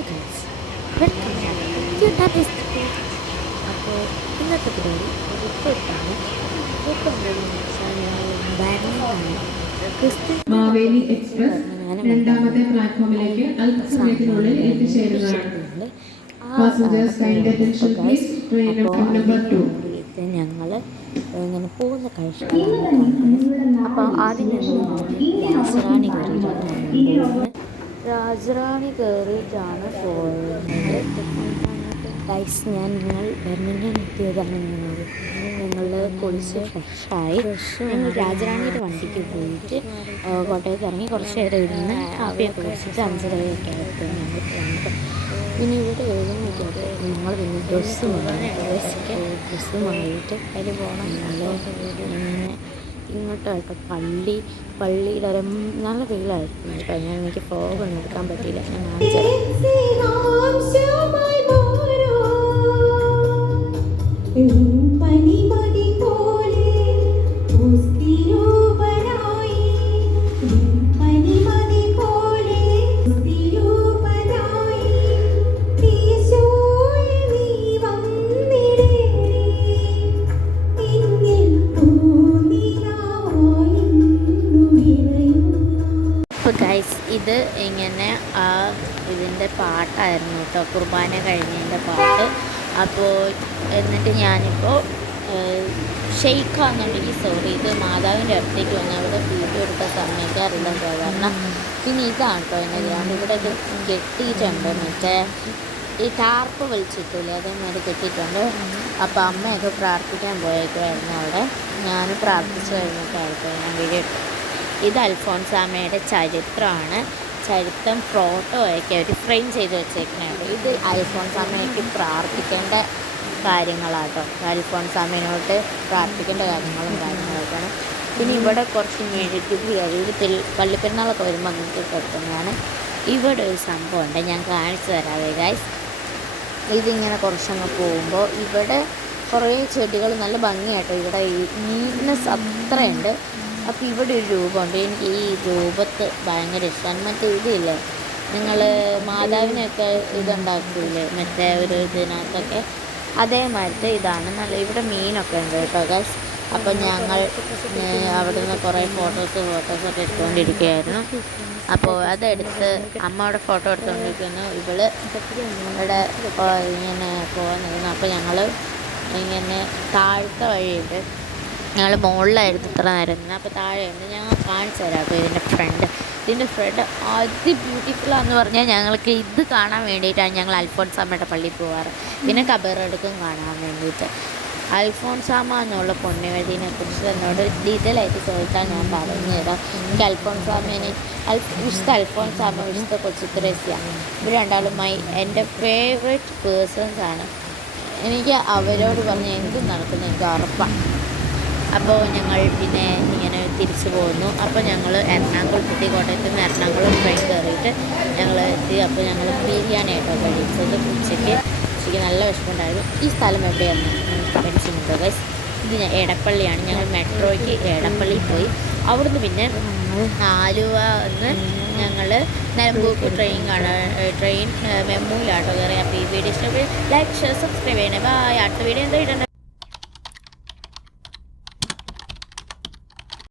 Hello guys, welcome back. അപ്പോൾ ഇന്നത്തെ പരിപാടി ഒരു ട്രിപ്പാണ്. ട്രിപ്പ് എന്താണെന്ന് വെച്ചാൽ ഞങ്ങൾ ബാംഗ്ലൂരാണ്. മാവേലി എക്സ്പ്രസ് രണ്ടാമത്തെ പ്ലാറ്റ്ഫോമിലേക്ക് അല്പസമയത്തിനുള്ളിൽ എത്തിച്ചേരുന്നതാണ്. Passengers kind attention please. Train number 2. ഞങ്ങൾ ഇങ്ങനെ പോകുന്ന കാഴ്ചകളാണ് കാണുന്നത്. അപ്പോൾ ആദ്യം ഞങ്ങൾ രാജറാണി കയറിയിട്ടാണ് രാജറാണി കയറിയിട്ടാണ് പോകുന്നത്. ഗൈസ്, ഞങ്ങൾ ബർമിംഗ്ഹാം എത്തിയതാണ്. ഞങ്ങൾ കുളിച്ച് ഫ്രഷായി ഞങ്ങൾ രാജറാണിയുടെ വണ്ടിക്ക് പോയിട്ട് കോട്ടയത്ത് ഇറങ്ങി കുറച്ച് നേരം ഇരുന്ന് കാപ്പിയൊക്കെ കുടിച്ചിട്ട് 5:30 ആയിട്ട് ഞങ്ങൾ പോകുന്നത്. പിന്നെ ഇവിടെ 7 മണിക്കൊക്കെ ഞങ്ങൾ പിന്നെ ഡ്രസ്സ് വാങ്ങിയിട്ട് അതിൽ പോകണം. ഇങ്ങനെ ഇങ്ങോട്ടായിട്ട് പള്ളിയുടെ നല്ല വെയിലായിരുന്നു കേട്ടോ. എനിക്ക് ഫോഗൊന്നും എടുക്കാൻ പറ്റിയില്ല. ഞാൻ ഗൈസ്, ഇത് ഇങ്ങനെ ഇതിൻ്റെ പാട്ടായിരുന്നു കേട്ടോ, കുർബാന കഴിഞ്ഞതിൻ്റെ പാട്ട്. അപ്പോൾ എന്നിട്ട് ഞാനിപ്പോൾ ഷെയ്ക്കാന്നുണ്ടെങ്കിൽ ഇത് മാതാവിൻ്റെ അടുത്തേക്ക് വന്ന് അവിടെ വീഡിയോ എടുക്കാൻ സമ്മതിക്കാറില്ല സാധാരണ. പിന്നെ ഇതാണ് കേട്ടോ എൻ്റെ ഗ്രാമം. ഇവിടെ ഇത് കെട്ടിയിട്ടുണ്ട്, മറ്റേ ഈ ടാർപ്പ് വലിച്ചിട്ടില്ലേ, അതേമാതിരി കെട്ടിയിട്ടുണ്ട്. അപ്പോൾ അമ്മയൊക്കെ പ്രാർത്ഥിക്കാൻ പോയേക്കുമായിരുന്നു അവിടെ. ഞാൻ പ്രാർത്ഥിച്ചു കഴിഞ്ഞിട്ടായിരുന്നു ഞാൻ വീഡിയോ എടുത്തത്. ഇത് അൽഫോൺസാമ്മയുടെ ചരിത്രം ഫോട്ടോയൊക്കെ അവർ ഫ്രെയിം ചെയ്ത് വെച്ചേക്കുന്നതാണ്. ഇത് അൽഫോൺസാമ്മയ്ക്ക് പ്രാർത്ഥിക്കേണ്ട കാര്യങ്ങളാട്ടോ. അൽഫോൺസാമ്മയോട്ട് പ്രാർത്ഥിക്കേണ്ട കാര്യങ്ങളൊക്കെയാണ്. പിന്നെ ഇവിടെ കുറച്ച് മെഴുകുതിരി, അതായത് പള്ളിപ്പെരുന്നാളൊക്കെ വരുമ്പോൾ അങ്ങനത്തെ കിടക്കുന്നതാണ്. ഇവിടെ ഒരു സംഭവമുണ്ട്, ഞാൻ കാണിച്ചു തരാവേ ഗൈസ്. ഇതിങ്ങനെ കുറച്ചങ്ങ് പോകുമ്പോൾ ഇവിടെ കുറേ ചെടികൾ നല്ല ഭംഗിയായിട്ടോ. ഇവിടെ നീറ്റ്നെസ് അത്രയുണ്ട്. അപ്പോൾ ഇവിടെ ഒരു രൂപമുണ്ട്, എനിക്ക് ഈ രൂപത്ത് ഭയങ്കര ഇഷ്ടമാണ്. മറ്റേ ഇതില്ലേ, നിങ്ങൾ മാതാവിനെയൊക്കെ ഇതുണ്ടാക്കില്ലേ മറ്റേ ഒരു ഇതിനകത്തൊക്കെ, അതേമാതിരത്തെ ഇതാണ്. നല്ല ഇവിടെ മീനൊക്കെ ഉണ്ട് കേട്ടോ ഗൈസ്. അപ്പോൾ ഞങ്ങൾ അവിടെ നിന്ന് കുറേ ഫോട്ടോസൊക്കെ എടുത്തുകൊണ്ടിരിക്കുകയായിരുന്നു. അപ്പോൾ അതെടുത്ത് അമ്മയുടെ ഫോട്ടോ എടുത്തുകൊണ്ടിരിക്കുന്നു. ഇവിടെ ഇങ്ങനെ പോകുന്നിരുന്നു. അപ്പോൾ ഞങ്ങൾ ഇങ്ങനെ താഴത്തെ വഴിയുണ്ട്, ഞങ്ങൾ മുകളിലായിരുന്നു ഇത്ര നേരം. അപ്പോൾ താഴെയുണ്ട്, ഞങ്ങൾ കാണിച്ചു തരാം. അപ്പോൾ ഇതിൻ്റെ ഫ്രണ്ട് ബ്യൂട്ടിഫുള്ളാന്ന് പറഞ്ഞാൽ ഞങ്ങൾക്ക് ഇത് കാണാൻ വേണ്ടിയിട്ടാണ് ഞങ്ങൾ അൽഫോൺസാമ്മയുടെ പള്ളിയിൽ പോകാറ്. പിന്നെ ഖബറടക്കം കാണാൻ വേണ്ടിയിട്ട്. അൽഫോൺസാമ്മ എന്നുള്ള പുണ്യവതിനെക്കുറിച്ച് എന്നോട് ഡീറ്റെയിലായിട്ട് ചോദിച്ചാൽ ഞാൻ പറഞ്ഞു തരാം. എനിക്ക് അൽഫോൺസാമ്മേനെ വിശുദ്ധ അൽഫോൺസാമ്മ, വിശുദ്ധ കൊച്ചുത്രേസ്യ, ഇവർ രണ്ടാളും എൻ്റെ ഫേവറേറ്റ് പേഴ്സൺസാണ്. എനിക്ക് അവരോട് പറഞ്ഞ് എന്തും നടക്കുന്നു എനിക്ക് ഉറപ്പാണ്. അപ്പോൾ ഞങ്ങൾ പിന്നെ ഇങ്ങനെ തിരിച്ചു പോകുന്നു. അപ്പോൾ ഞങ്ങൾ എറണാകുളത്തെത്തി. കോട്ടയത്ത് നിന്ന് എറണാകുളം ട്രെയിൻ കയറിയിട്ട് ഞങ്ങൾ എത്തി. അപ്പോൾ ഞങ്ങൾ ബിരിയാണി ആയിട്ടോ കഴിച്ചത്. ഉച്ചയ്ക്ക് നല്ല വിശപ്പുണ്ടായിരുന്നു. ഈ സ്ഥലം എവിടെയാണ് പഠിച്ചിട്ടുണ്ടോ ഗൈസ്? ഇത് എടപ്പള്ളിയാണ്. ഞങ്ങൾ മെട്രോയ്ക്ക് എടപ്പള്ളിയിൽ പോയി. അവിടുന്ന് പിന്നെ ആലുവ എന്ന് ഞങ്ങൾ നിലമ്പൂർക്ക് ട്രെയിൻ മെമ്മൂലാട്ടോ കയറി. അപ്പോൾ ഈ വീഡിയോ ഇഷ്ടപ്പെട്ട് ലൈക്ക്, ഷെയർ, സബ്സ്ക്രൈബ് ചെയ്യണേ. ബൈ. അടുത്ത വീഡിയോ എന്താ ഇടേണ്ടത്?